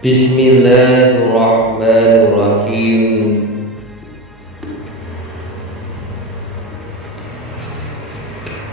Bismillahirrahmanirrahim.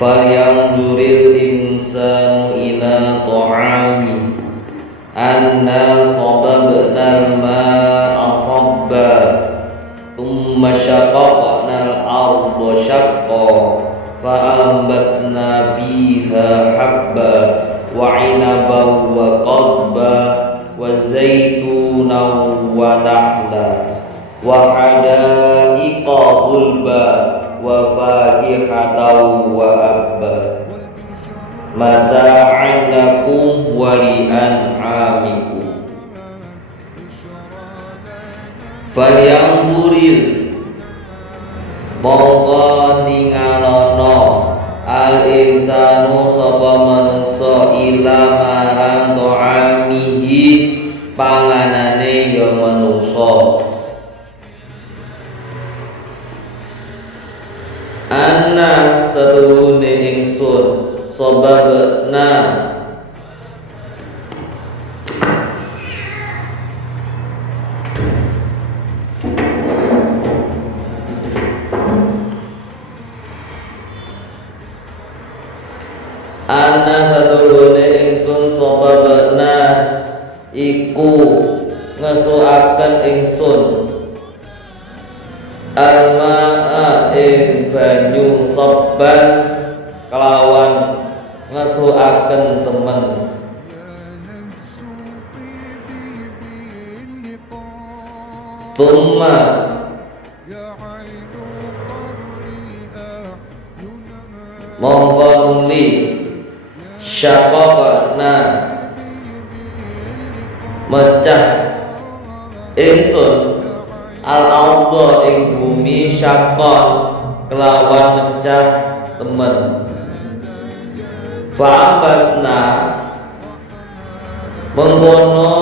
Falyanzuril insanu ila ta'ami anna sababnal ma'a sabba thumma syaqaqnal arda syaqqa fa'ambatsna fiha habba wa 'inaban wa qadba wa zaitunan wa nahla wa hadaiqa ghulba wa fakihatan wa abba mata'an lakum wa li'an'amikum. Falyanzuril mongko ningalono al insanu sapa manungsa ila marang ta'amihi panganane ya manungsa. Anna saduhune ingsun sababna Anna saduhune ingsun sababna iku ngesuaken ingsun alma'a ing banyu sabban kelawan ngesuaken temen. Tsumma mongko nuli syaqaqna mecah ingsun al-ardha ing bumi syaqqan kelawan mecah temen. Fa'ambasna mengkono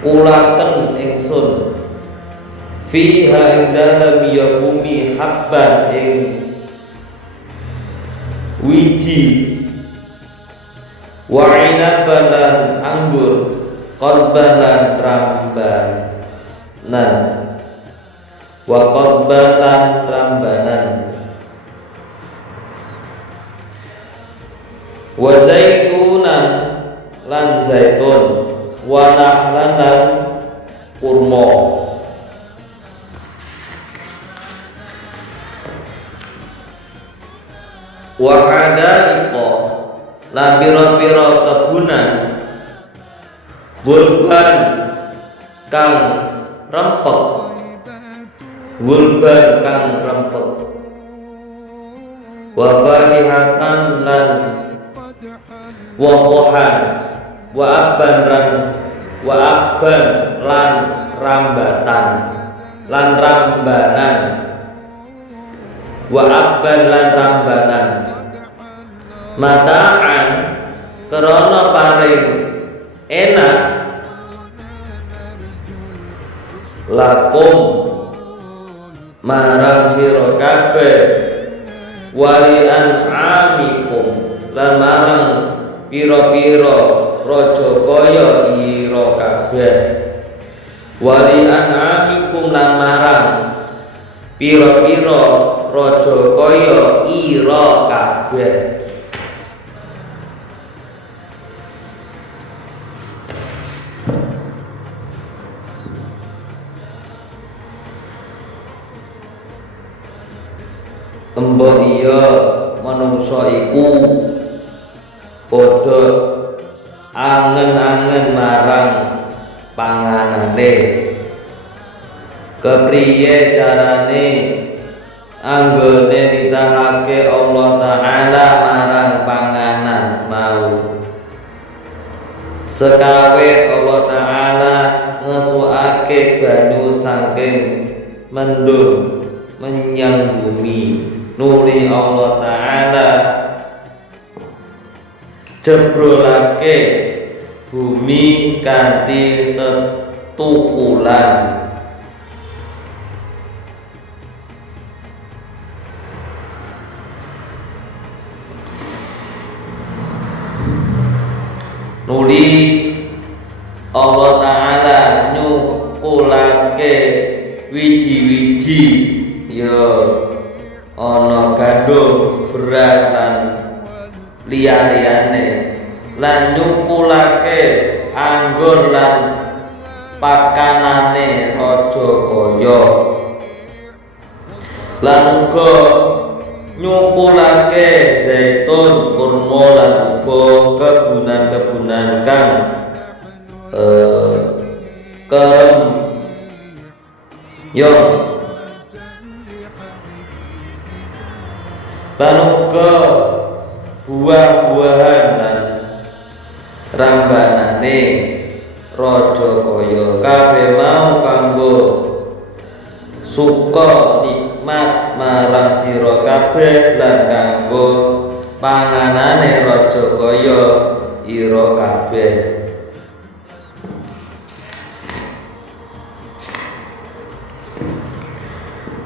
kulaken ingsun fiha ing dalem ya bumi habban ing wiji wa inaban anggur qadban rambanan wa qadban rambanan wa zaitunan lan zaitun wa nahlan lan kurma wa hadaiqa lan pira-pira kebunan gulban kang rempek wa fakihatan lan woh-wohan wa abban lan rambatan lan rambanan wa abban lan rambanan mata'an krana paring enak lakum marang sira kabeh wali an'amikum lan marang pira-pira raja kaya ira kabeh wali an'amikum lan marang pira-pira raja kaya ira kabeh. Mbok iya manungsa iku padha angen-angen marang panganane. Kepriye carane anggone nitahake Allah Ta'ala marang panganan mau. Sekawe Allah Ta'ala ngesuake banyu saking mendung menyang bumi. Nuli Allah Ta'ala jebrolake bumi kanthi tetukulan. nuli Allah Ta'ala nyukulake wiji-wiji ya ana gandum, beras lan liya-liyane, lan nyukulake anggur lan pakanane raja kaya, lan uga nyukulake zaitun, kurma lan uga kebunan-kebunan kang kerem yo, lan uga buah-buahan lan rambanane raja kaya, kabeh mau kanggo suka nikmat marang sira kabeh lan kanggo panganane raja kaya ira kabeh.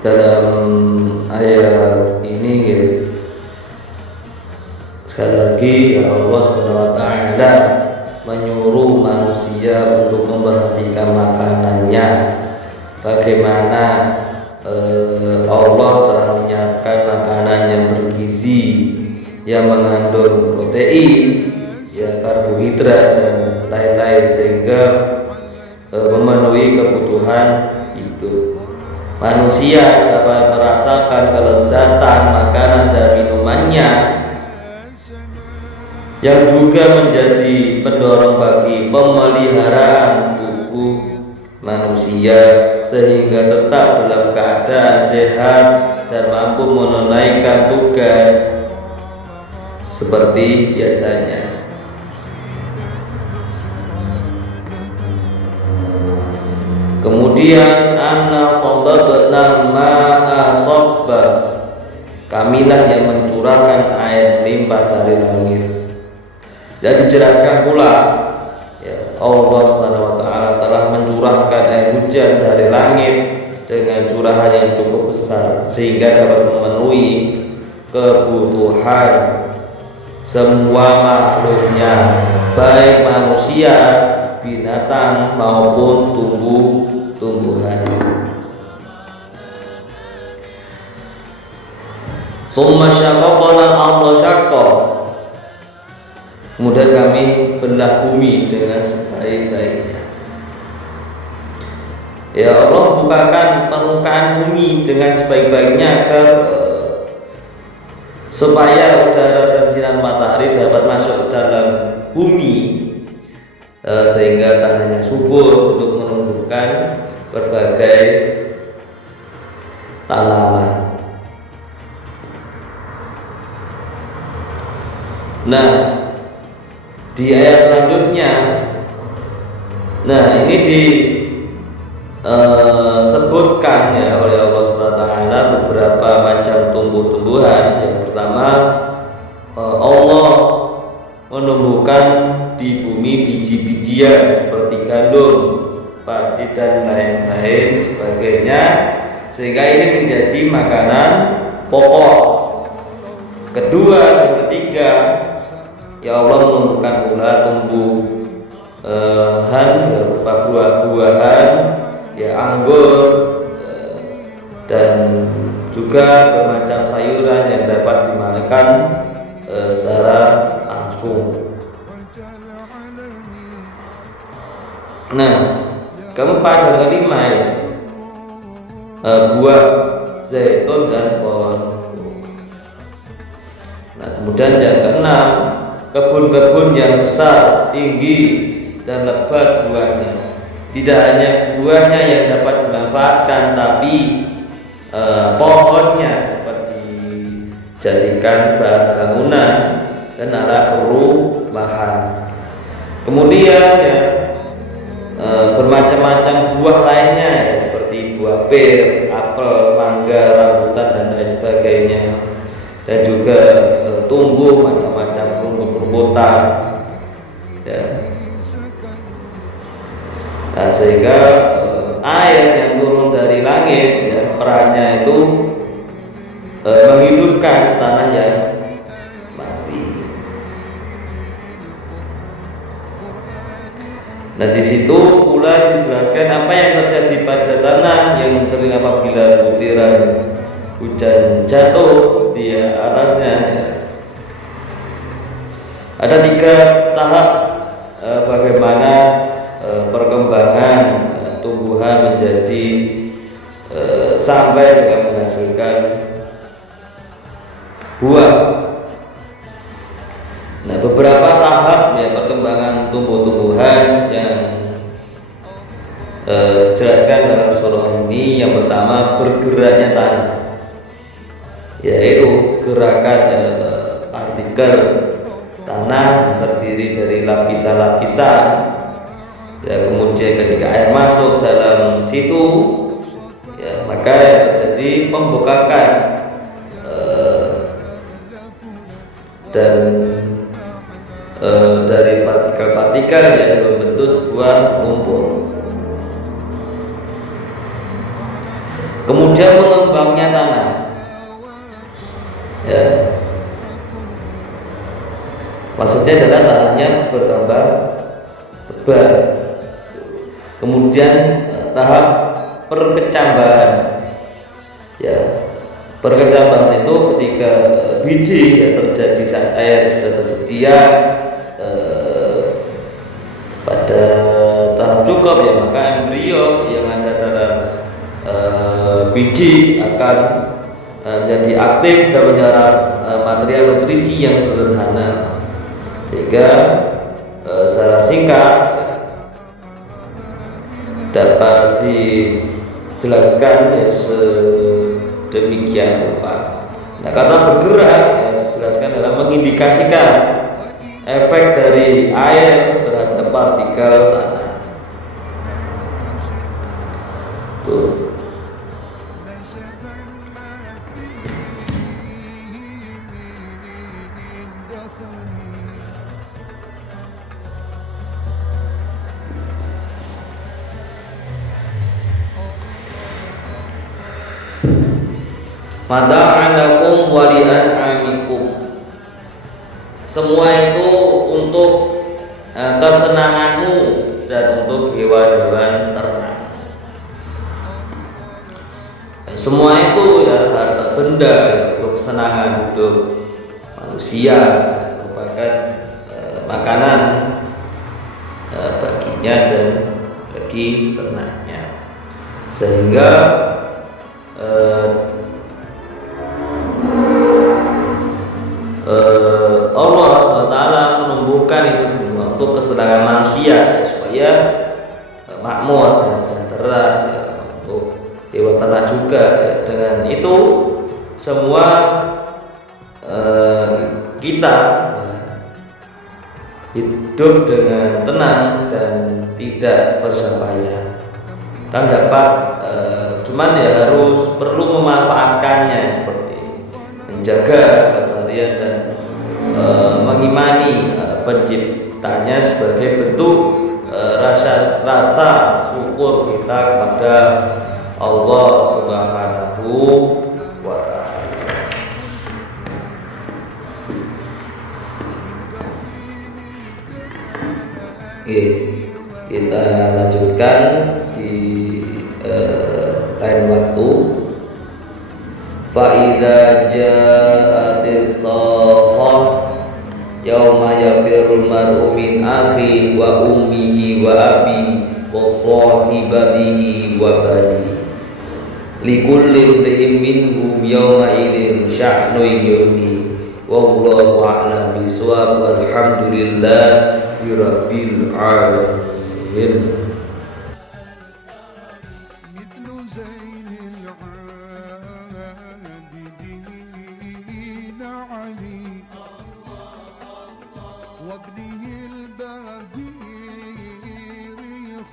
Dalam ayat ini ya, sekali lagi Allah SWT menyuruh manusia untuk memperhatikan makanannya. Bagaimana Allah telah menyiapkan makanan yang bergizi, yang mengandung protein, ya karbohidrat dan lain-lain, sehingga memenuhi kebutuhan hidup. Manusia dapat merasakan kelezatan makanan dan minumannya, yang juga menjadi pendorong bagi pemeliharaan tubuh manusia sehingga tetap dalam keadaan sehat dan mampu menunaikan tugas seperti biasanya. Kemudian anna sababna ma'a sabba, kamilah yang mencurahkan air limpah dari langit. Dan dijelaskan pula ya, Allah SWT telah mencurahkan air hujan dari langit dengan curahan yang cukup besar sehingga dapat memenuhi kebutuhan semua makhluknya, baik manusia, binatang maupun tumbuh-tumbuhan. Summa syaqqaqna al-ardha syaqqa, kemudian kami belah bumi dengan sebaik-baiknya. Ya Allah bukakan permukaan bumi dengan sebaik-baiknya agar supaya udara dan sinar matahari dapat masuk ke dalam bumi, sehingga tanahnya subur untuk menumbuhkan berbagai tanaman. Nah, di ayat selanjutnya, nah ini disebutkan ya oleh Allah SWT beberapa macam tumbuh-tumbuhan. Yang pertama, Allah menumbuhkan di bumi biji-bijian seperti gandum, padi dan lain-lain sebagainya, sehingga ini menjadi makanan pokok. Kedua dan ketiga, ya Allah menumbuhkan pula tumbuhan berupa buah-buahan, ya anggur, dan juga bermacam sayuran yang dapat dimakan secara langsung. Nah, keempat dan kelima ya, buah zaitun dan pohon. Nah, kemudian yang keenam, kebun-kebun yang besar, tinggi dan lebat buahnya. Tidak hanya buahnya yang dapat dimanfaatkan, tapi pohonnya dapat dijadikan bahan bangunan dan alat perumahan. Kemudian ya, bermacam-macam buah lainnya ya, seperti buah pir, apel, mangga, rambutan dan lain sebagainya, dan juga tumbuh macam-macam rumput-rumputan ya. Nah, sehingga air yang turun dari langit ya, perannya itu menghidupkan tanah yang mati. Nah, di situ pula dijelaskan apa yang terjadi pada tanah yang kering apabila butiran hujan jatuh di atasnya. Ada 3 tahap bagaimana perkembangan tumbuhan menjadi sampai dengan menghasilkan buah. Nah, beberapa tahap ya perkembangan tumbuh-tumbuhan yang dijelaskan dalam surah ini. Yang pertama, bergeraknya tanah, yaitu gerakan partikel tanah yang terdiri dari lapisan-lapisan. Ya, kemudian ketika air masuk dalam situ, ya, maka yang terjadi pembekakan dan dari partikel-partikel yang membentuk sebuah lumpur. Kemudian mengembangnya tanah, ya, maksudnya adalah tanahnya bertambah tebal. Kemudian tahap perkecambahan, ya, perkecambahan itu ketika biji ya terjadi saat air sudah tersedia pada tahap cukup, ya, maka embrio yang ada dalam biji akan menjadi aktif dan menyerap material nutrisi yang sederhana, sehingga secara singkat dapat dijelaskan ya, sedemikian rupa. Nah, karena bergerak ya, dijelaskan dalam mengindikasikan efek dari air terhadap partikel tanah. Tuh. Mata'an lakum wa li'an'amikum. Semua itu untuk kesenanganmu dan untuk hewan-hewan ternak. Semua itu ya harta benda untuk kesenangan hidup manusia, merupakan makanan baginya dan bagi ternaknya, sehingga Allah SWT menumbuhkan itu semua untuk kesenangan manusia, ya, supaya makmur dan sejahtera, ya, untuk hewan ternak juga, ya. Dengan itu semua kita ya, hidup dengan tenang dan tidak bersusah payah, kan dapat cuman ya harus perlu memanfaatkannya, seperti menjaga kelestarian dan mengimani penciptanya sebagai bentuk rasa syukur kita kepada Allah Subhanahu wa ta'ala. Oke, kita lanjutkan di lain waktu. Fa'idza ja'atis sakhah yauma yafirul mar'u min akhi wa ummihi wa abi wa sahibatihi wa bani likulli imrin minhum yawma idzin sya'nun yughni wallahu a'lam bishawab walhamdulillahi rabbil alamin. وابنه البدير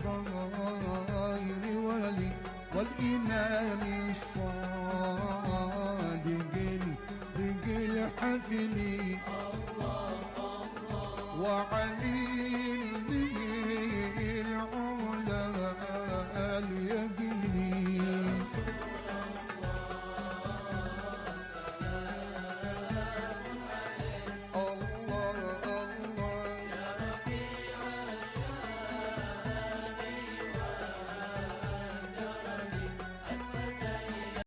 خير ولي والإمام الصادق الحفل وعلي